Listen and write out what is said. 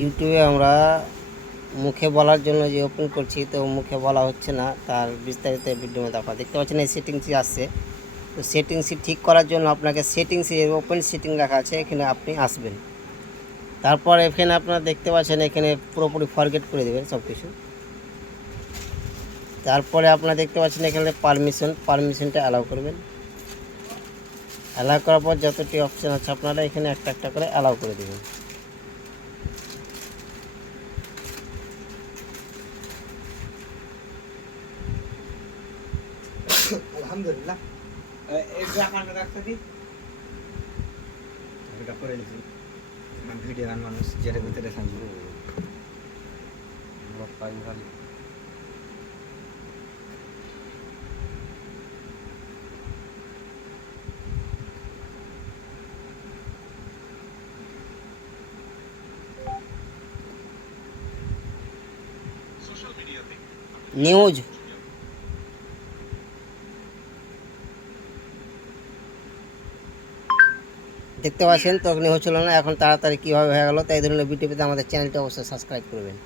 ইউটিউবে আমরা মুখে বলার জন্য যে ওপেন করছি, তো মুখে বলা হচ্ছে না, তার বিস্তারিত ভিডিও মধ্যে আপনারা দেখতে পাচ্ছেন। এই সেটিংসই আসছে, তো সেটিংসই ঠিক করার জন্য আপনাকে সেটিংসে ওপেন সেটিং রাখা আছে, এখানে আপনি আসবেন। তারপর এখানে আপনারা দেখতে পাচ্ছেন, এখানে পুরোপুরি ফরগেট করে দেবেন সব কিছু। তারপরে আপনারা দেখতে পাচ্ছেন এখানে পারমিশনটা অ্যালাউ করবেন। অ্যালাউ করার পর যতটি অপশান আছে আপনারা এখানে একটা একটা করে অ্যালাউ করে দেবেন। আলহামদুলিল্লাহ এই যে আমার রাখতে দি এটা করে দিছি ভিডিও গান মানুষ যেটা ভিতরে থাকবে ব্লক পাই খালি নিউজ দেখতে পাচ্ছেন, তখনই হচ্ছিল না, এখন তাড়াতাড়ি কীভাবে হয়ে গেল। তাই ধরনের ভিডিও পেতে আমাদের চ্যানেলটি অবশ্যই সাবস্ক্রাইব করবেন।